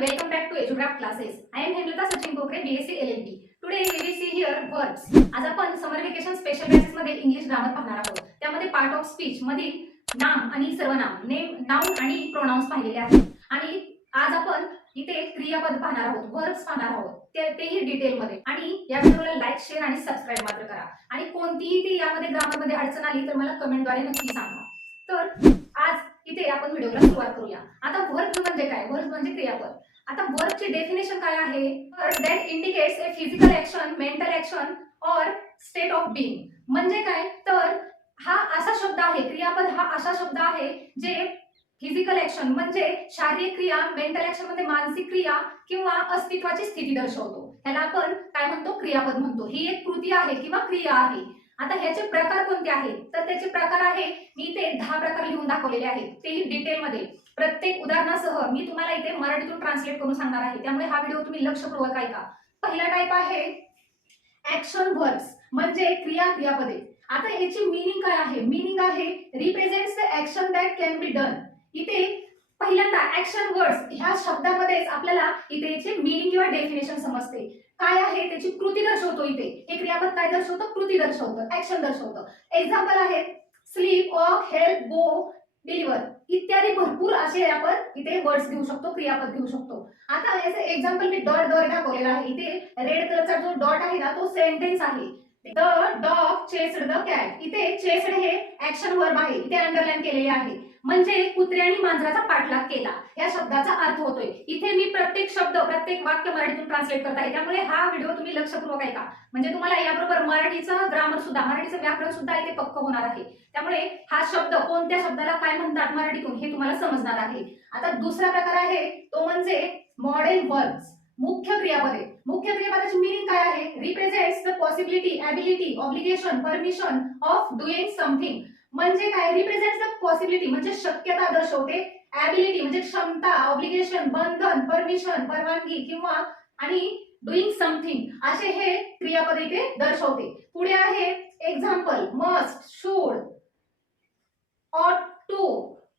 welcome back to EduGraph classes. I am Hemlata Sachin Kokre, BSc LLB. Today we will see here verbs. आज आपण summer vacation special batches मध्ये English grammar पाहणार आहोत. त्यामध्ये part of speech मधील नाम आणि सर्वनाम नेम नाउन आणि प्रोनाउन्स पाहिलेले आहेत. आणि आज आपण इथे क्रियापद पाहणार आहोत वर्ड्स पाहणार आहोत. ते तेही डिटेल मध्ये. आणि या व्हिडिओला लाईक शेअर आणि सबस्क्राईब मात्र करा. आणि कोणतीही ती यामध्ये ग्रामरमध्ये अडचण आली तर मला कमेंटद्वारे नक्की सांगा. तर आज इथे आपण व्हिडिओला सुरुवात करूया. आता वर्क म्हणजे काय? वर्क म्हणजे क्रियापद. आता वर्कची डेफिनेशन काय आहे? That indicates a physical action mental action or state of being म्हणजे काय? तर हा असा शब्द आहे क्रियापद हा असा शब्द आहे जे फिजिकल ऍक्शन म्हणजे शारीरिक क्रिया मेंटल ऍक्शनमध्ये मानसिक क्रिया किंवा अस्तित्वाची स्थिती दर्शवतो. ह्याला आपण काय म्हणतो? क्रियापद म्हणतो. ही एक कृती आहे किंवा क्रिया आहे. आता ह्याचे प्रकार कोणते आहेत? तर त्याचे प्रकार आहे मी ते दहा प्रकार लिहून दाखवलेले आहेत. तेही डिटेलमध्ये प्रत्येक उदाहरणासह मी तुम्हाला इथे मराठीतून ट्रान्सलेट करून सांगणार आहे. त्यामुळे हा व्हिडिओ तुम्ही लक्षपूर्वक ऐका. पहिला टाईप आहे ऍक्शन वर्ड्स म्हणजे क्रिया क्रियापदे. आता याची मिनिंग काय आहे? मिनिंग आहे represents the action that can be done इथे पहिल्यांदा ऍक्शन वर्ड्स ह्या शब्दामध्येच आपल्याला इथे याचे मिनिंग किंवा डेफिनेशन समजते. काय आहे? त्याची कृती दर्शवतो इथे. हे क्रियापद काय दर्शवतं? कृती दर्शवतं. ऍक्शन दर्शवतं. एक्झाम्पल आहे sleep walk help go deliver इत्यादी भरपूर असे आपण इथे वर्ड्स घेऊ शकतो क्रियापद घेऊ शकतो. आता याचं एक्झाम्पल मी डॉटद्वारे दाखवलेला आहे. इथे रेड कलरचा जो डॉट आहे ना तो सेंटेन्स आहे. The dog chased the cat इथे चेस्ड हे ऍक्शन वर्ब आहे. इथे अंडरलाईन केलेले आहे. म्हणजे कुत्र्याने मांजराचा पाठलाग केला. या शब्दाचा अर्थ होतोय. इथे मी प्रत्येक शब्द प्रत्येक वाक्य मराठीतून ट्रान्सलेट करत आहे. त्यामुळे हा व्हिडिओ तुम्ही लक्षपूर्वक ऐका. म्हणजे तुम्हाला याबरोबर मराठीचं ग्रामर सुद्धा मराठीचं व्याकरण सुद्धा इथे पक्क होणार आहे. त्यामुळे हा शब्द कोणत्या शब्दाला काय म्हणतात मराठीतून हे तुम्हाला समजणार आहे. आता दुसरा प्रकार आहे तो म्हणजे मॉडेल वर्ब्स मुख्य क्रियापदे. मुख्य क्रियापदाची मिनिंग काय आहे? Represents the possibility ability obligation permission of doing something म्हणजे काय? रिप्रेझेंट द पॉसिबिलिटी म्हणजे शक्यता दर्शवते. ऍबिलिटी म्हणजे क्षमता ऑब्लिगेशन बंधन परमिशन परवानगी किंवा आणि डुईंग समथिंग असे हे क्रियापद इथे दर्शवते. पुढे आहे example must should ought to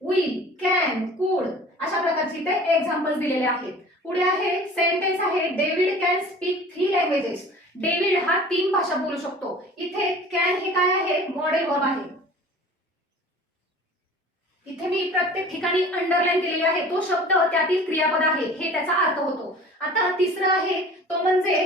will can could अशा प्रकारचे इथे एक्झाम्पल दिलेले आहेत. पुढे आहे सेंटेन्स आहे David can speak three languages David हा तीन भाषा बोलू शकतो. इथे कॅन हे काय आहे? मॉडेल वर्ब आहे. इथे मी प्रत्येक ठिकाणी अंडरलाईन केलेले आहे. तो शब्द त्यातील क्रियापद आहे हे त्याचा अर्थ होतो. आता तिसरं आहे तो म्हणजे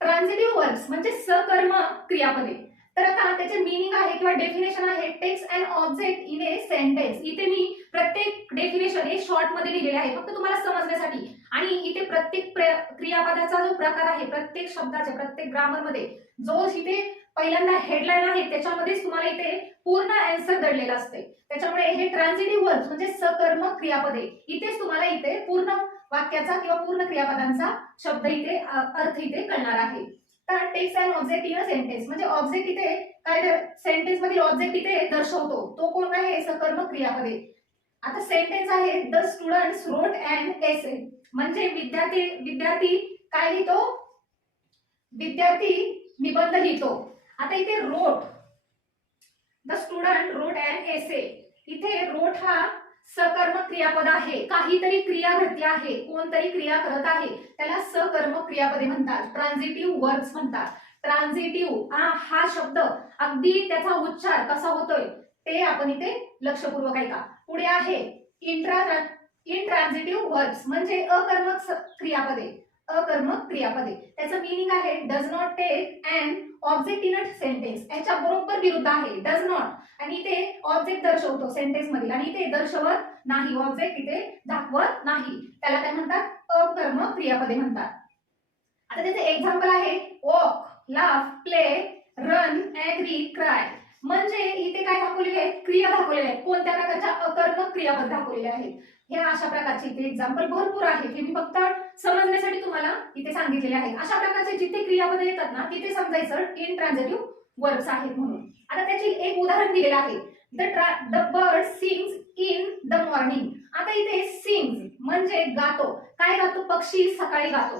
ट्रान्झिटिव्ह वर्ब्स म्हणजे सकर्म क्रियापदे. तर आता त्याचे मिनिंग आहे किंवा डेफिनेशन आहे takes and object in a sentence इथे मी प्रत्येक डेफिनेशन हे शॉर्टमध्ये लिहिलेले आहे. फक्त तुम्हाला समजण्यासाठी आणि इथे प्रत्येक प्र- क्रियापदाचा जो प्रकार आहे प्रत्येक शब्दाच्या प्रत्येक ग्रामरमध्ये जो इथे पहिल्यांदा हेडलाईन आहे त्याच्यामध्येच तुम्हाला इथे पूर्ण अँसर दडलेला असते त्याच्यामुळे हे ट्रान्झिटिव्ह वर्ब्स म्हणजे सकर्म क्रियापदे इथेच तुम्हाला इथे पूर्ण वाक्याचा किंवा पूर्ण क्रियापदांचा शब्द इथे अर्थ इथे कळणार आहे. तर takes and object in sentence म्हणजे ऑब्जेक्ट इथे काय सेंटेन्स मधील ऑब्जेक्ट इथे दर्शवतो. तो कोण आहे? सकर्म क्रियापदे. आता सेंटेन्स आहे the student wrote and essay म्हणजे विद्यार्थी विद्यार्थी काय लिहितो? विद्यार्थी निबंध लिहितो. आता इथे wrote. The student wrote and essay इथे रोट हा सकर्म क्रियापद आहे. काहीतरी क्रिया घडते आहे. कोणतरी क्रिया करत आहे. त्याला सकर्म क्रियापदे म्हणतात. ट्रान्झिटिव्ह वर्ब्स म्हणतात. ट्रान्झिटिव्ह हा शब्द अगदी त्याचा उच्चार कसा होतोय? ते आपण इथे लक्षपूर्वक ऐका. पुढे आहे. इंट्रा इनट्रान्झिटिव्ह वर्ब्स म्हणजे अकर्मक क्रियापदे. अकर्मक क्रियापदे. त्याचं मिनिंग आहे does not take and object in a sentence याच्या बरोबर विरुद्ध आहे डज नॉट आणि इथे ऑब्जेक्ट दर्शवतो सेंटेन्स मधील. आणि इथे दर्शवत नाही ऑब्जेक्ट इथे दाखवत नाही. त्याला काय म्हणतात? अकर्म क्रियापदे म्हणतात. आता त्याचे एक्झाम्पल आहे walk laugh play run agree cry म्हणजे इथे काय दाखवलेले आहेत? क्रिया दाखवलेल्या आहेत. कोणत्या प्रकारच्या अकर्मक क्रियापद दाखवलेले आहेत? हे अशा प्रकारचे इथे एक्झाम्पल भरपूर आहेत. हे मी फक्त समजण्यासाठी तुम्हाला इथे सांगितलेले आहेत. अशा प्रकारचे जिथे क्रियापद येतात ना तिथे समजायचं इन ट्रान्झिटिव्ह वर्ब्स आहेत म्हणून. आता त्याची एक उदाहरण दिलेलं आहे. The the bird sings in the morning आता इथे सिंग्स म्हणजे गातो. काय गातो? पक्षी सकाळी गातो.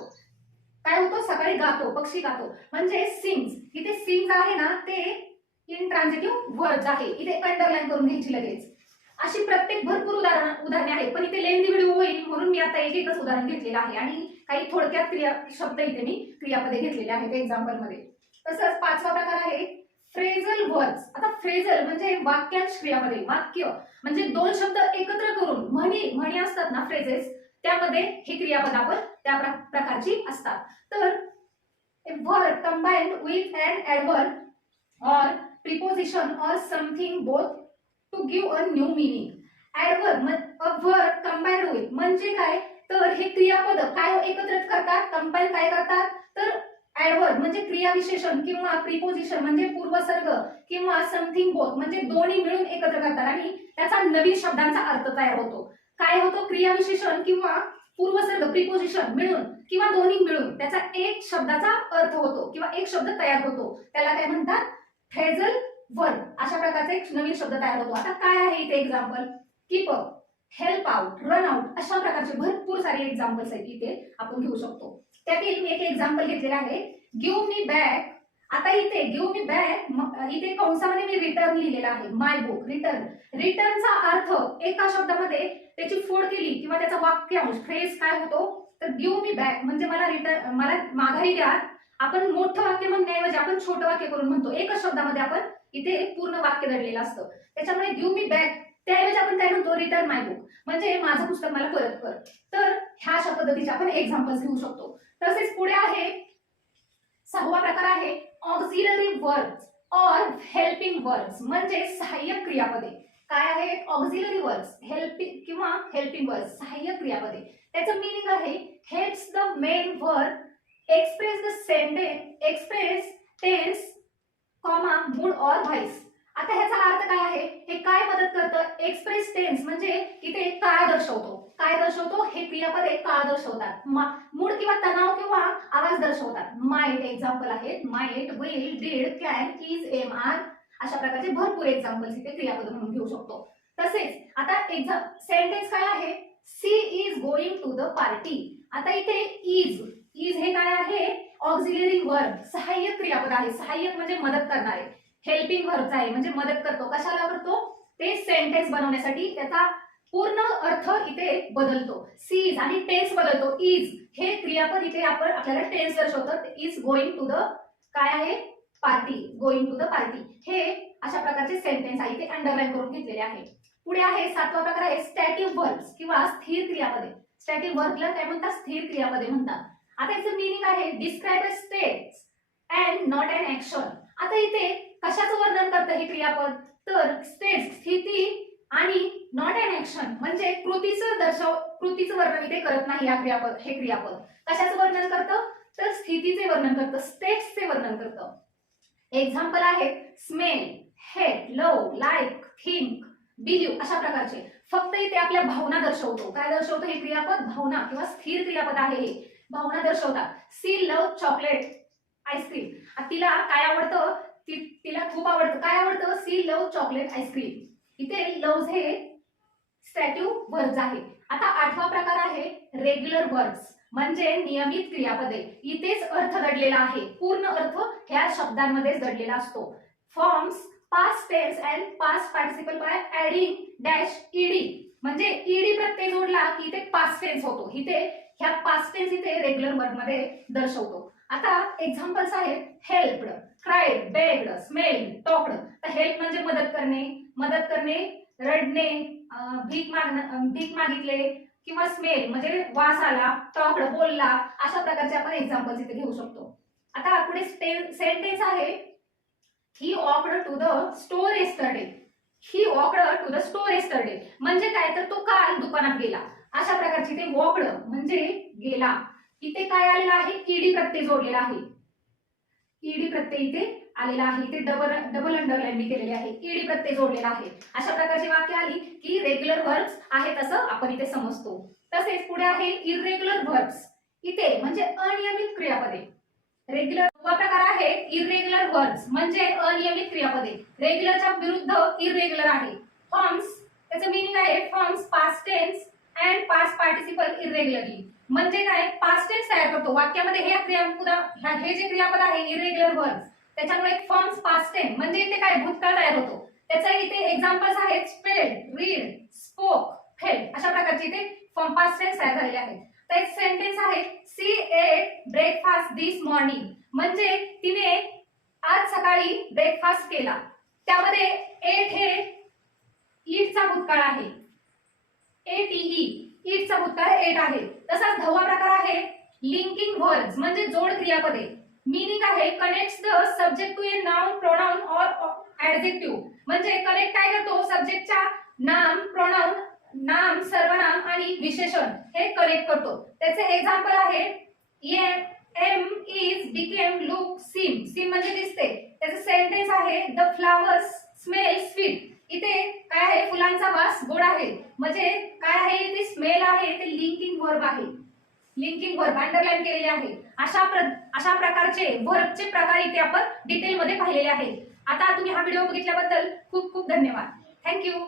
काय होतो? सकाळी गातो पक्षी गातो. म्हणजे सिंग्स इथे सिंग्स आहे ना ते इन ट्रान्झिटिव्ह वर्ड्स आहे. इथे अंडरलाईन करून घ्यायची लगेच. अशी प्रत्येक भरपूर उदाहरण उदाहरणे आहेत. पण इथे लेंदी व्हिडिओ होईल म्हणून मी आता एक एकच उदाहरण घेतलेलं आहे. आणि काही थोडक्यात क्रिया शब्द इथे मी क्रियापदे घेतलेले आहेत एक्झाम्पलमध्ये. तसंच पाचवा प्रकार आहे फ्रेझल वर्ड्स आता फ्रेझल म्हणजे वाक्यांश क्रियामध्ये वाक्य. म्हणजे दोन शब्द एकत्र करून म्हणी म्हणी असतात ना फ्रेजेस त्यामध्ये हे क्रियापद आपण त्या प्र- प्रकारची असतात. तर word combined with an or or or something both to give a new meaning meaning adverb a word म्हणजे काय? तर हे क्रियापद काय एकत्रित करतात? कंबाईन काय करतात? तर ऍडवर्ड म्हणजे क्रियाविशेषण किंवा प्रिपोजिशन म्हणजे पूर्वसर्ग किंवा समथिंग बोथ म्हणजे दोन्ही मिळून एकत्र करतात. आणि त्याचा नवीन शब्दांचा अर्थ तयार होतो. काय होतो? क्रियाविशेषण किंवा पूर्वसर्ग प्रिपोजिशन मिळून किंवा दोन्ही मिळून त्याचा एक शब्दाचा अर्थ होतो किंवा एक शब्द तयार होतो. त्याला काय म्हणतात? फ्रेझल वन अशा प्रकारचा एक नवीन शब्द तयार होतो. आता काय आहे इथे example keep up help out run out अशा प्रकारचे भरपूर सारे एक्झाम्पल्स आहेत इथे आपण घेऊ शकतो. त्यातील मी एक एक्झाम्पल घेतलेलं आहे. गिव्ह मी बॅक आता इथे गिव्ह मी बॅक इथे कंसामध्ये मी रिटर्न लिहिलेला आहे. माय बुक रिटर्न रिटर्नचा अर्थ एका शब्दामध्ये त्याची फोड केली किंवा त्याचा वाक्यांश फ्रेज काय होतो? तर गिव्ह मी बॅक म्हणजे मला रिटर्न मला माघारी द्या आपण मोठं वाक्य म्हणण्याऐवजी म्हणजे आपण छोटं वाक्य करून म्हणतो. एकाच शब्दामध्ये आपण इथे पूर्ण वाक्य दडलेलं असतं. त्याच्यामुळे गिव्ह मी बॅक त्याऐवजी आपण काय म्हणतो? रिटर्न माय बुक म्हणजे माझं पुस्तक मला परत कर तर ह्या अशा पद्धतीचे आपण एक्झाम्पल्स घेऊ शकतो. तसेच पुढे आहे सहावा प्रकार आहे auxiliary words or helping words म्हणजे सहाय्यक क्रियापदे. काय आहे? ऑक्झिलरी वर्ड्स हेल्पिंग किंवा हेल्पिंग वर्ड्स सहाय्यक क्रियापदे. त्याचं मिनिंग आहे helps the main work express the sentence express tense or voice आता ह्याचा अर्थ काय आहे? हे काय मदत करतं? एक्सप्रेस टेन्स म्हणजे इथे काळ दर्शवतो. काय दर्शवतो? हे क्रियापद एक काळ दर्शवतात. मूड किंवा तणाव किंवा आवाज दर्शवतात. माइट एक्झाम्पल आहेत might will did can is am are अशा प्रकारचे भरपूर एक्झाम्पल्स इथे क्रियापद म्हणून घेऊ शकतो. तसेच आता एक्झाम सेंटेन्स काय आहे? She is going to the party आता इथे इज इज हे काय आहे? ऑक्झिलरी वर्ब सहाय्यक क्रियापद आहे. सहाय्यक म्हणजे मदत करणारे. हेल्पिंग वर्ड आहे म्हणजे मदत करतो. कशाला करतो? ते सेंटेन्स बनवण्यासाठी त्याचा पूर्ण अर्थ इथे बदलतो. सीज आणि टेन्स बदलतो. इज हे क्रियापद इथे आपण आपल्याला टेन्स दर्शवतं इज गोइंग टू द काय आहे? Party going to the party हे अशा प्रकारचे सेंटेन्स आहे. इथे अंडरलाईन करून घेतलेले आहे. पुढे आहे सातवा प्रकार आहे स्टॅटिव्ह वर्ब्स किंवा स्थिर क्रियापदे. स्टॅटिव्ह वर्बला काय म्हणतात? स्थिर क्रियापदे म्हणतात. आता याचं मिनिंग आहे describe a states and not an action आता इथे कशाचं वर्णन करतं हे क्रियापद? तर स्टेट स्थिती आणि नॉट अन ऍक्शन म्हणजे कृतीचं दर्शव कृतीचं वर्णन इथे करत नाही या क्रियापद हे क्रियापद. कशाचं वर्णन करतं? तर स्थितीचे वर्णन करतं स्टेट्सचे वर्णन करतं. एक्झाम्पल आहे smell hate love like think believe अशा प्रकारचे. फक्त इथे आपल्या भावना दर्शवतो. काय दर्शवतो हे क्रियापद? भावना किंवा स्थिर क्रियापद आहे हे. भावना दर्शवतात. She love chocolate ice cream तिला काय आवडतं? ती तिला खूप आवडतं. काय आवडतं? She love chocolate ice cream इथे लव्ज हे स्टॅट्यू वर्ड्स आहे. आता आठवा प्रकार आहे रेग्युलर वर्ब्स म्हणजे नियमित क्रियापदे. इथेच अर्थ दडलेला आहे. पूर्ण अर्थ ह्या शब्दांमध्ये दडलेला असतो. Forms past tense and past participle by adding dash ED म्हणजे ईडी प्रत्यय जोडला की इथे पास्ट टेन्स होतो. इथे ह्या पास्ट टेन्स इथे रेग्युलर वर्डमध्ये दर्शवतो. आता एक्झाम्पल्स आहेत helped cried begged smell talked तर हेल्प म्हणजे मदत करणे मदत करणे रडणे भीक मागणं भीक मागितले किंवा स्मेल म्हणजे वास आला टॉक्ड बोलला अशा प्रकारचे आपण एक्झाम्पल्स इथे घेऊ शकतो. आता पुढे सेंटेन्स आहे he walked to the store yesterday he walked to the store yesterday म्हणजे काय? तर तो काल दुकानात गेला. अशा प्रकारची ते वॉकड म्हणजे गेला. इथे काय आलेला आहे? ईडी प्रत्यय जोडलेला आहे. ईडी प्रत्यय इथे आलेला आहे. इथे डबल डबल अंडरलाईन मी केलेले आहे. ईडी प्रत्यय जोडलेला आहे. अशा प्रकारची वाक्य आली की रेग्युलर वर्ब्स आहेत असं आपण इथे समजतो. तसेच पुढे आहे इरेग्युलर वर्ब्स इथे म्हणजे अनियमित क्रियापदे. रेग्युलर प्रकार आहे इरेग्युलर वर्ब्स म्हणजे अनियमित क्रियापदे. रेग्युलरच्या विरुद्ध इरेग्युलर आहे. फॉर्म्स त्याचं मिनिंग आहे forms past tense and past participle irregularly म्हणजे काय? पास्ट टेन्स तयार करतो वाक्यामध्ये हे क्रियापद ह्या- हे जे क्रियापद आहे इरेग्युलर वर्ब्स त्याच्यामुळे फॉर्म्स पास्ट टेन्स म्हणजे इथे काय? भूतकाळ तयार होतो. त्याचा इथे एक्झाम्पल्स आहेत. स्पेल्ड रीड स्पोक फेल अशा प्रकारचे इथे फॉर्म पास्ट टेन्स तयार झालेले आहेत. तर एक सेंटेन्स आहे. She ate breakfast this morning म्हणजे तिने आज सकाळी ब्रेकफास्ट केला. त्यामध्ये एट हे ईटचा भूतकाळ आहे. ए टी ई ईटचा उत्तर एट आहे. तसाच दहावा प्रकार आहे लिंकिंग वर्ड्स म्हणजे जोड क्रियापदे. मीनिंग आहे connect the subject to a noun pronoun or adjective म्हणजे कनेक्ट काय करतो? सब्जेक्टच्या नाम प्रोनाउन नाम सर्वनाम आणि विशेषण हे कनेक्ट करतो. त्याचे एक्झाम्पल आहे. Am is became look seem seem म्हणजे दिसते. त्याचं सेंटेन्स आहे द फ्लावर्स स्मेल स्वीट इथे काय आहे? फुलांचा वास गोड आहे. म्हणजे काय आहे? इथे स्मेल आहे. ते लिंकिंग वर्ब आहे. लिंकिंग वर्ब अंडरलाईन केलेले आहे. अशा प्र अशा प्रकारचे वर्बचे प्रकार इथे आपण डिटेलमध्ये पाहिलेले आहेत. आता तुम्ही हा व्हिडिओ बघितल्याबद्दल खूप खूप धन्यवाद. थँक्यू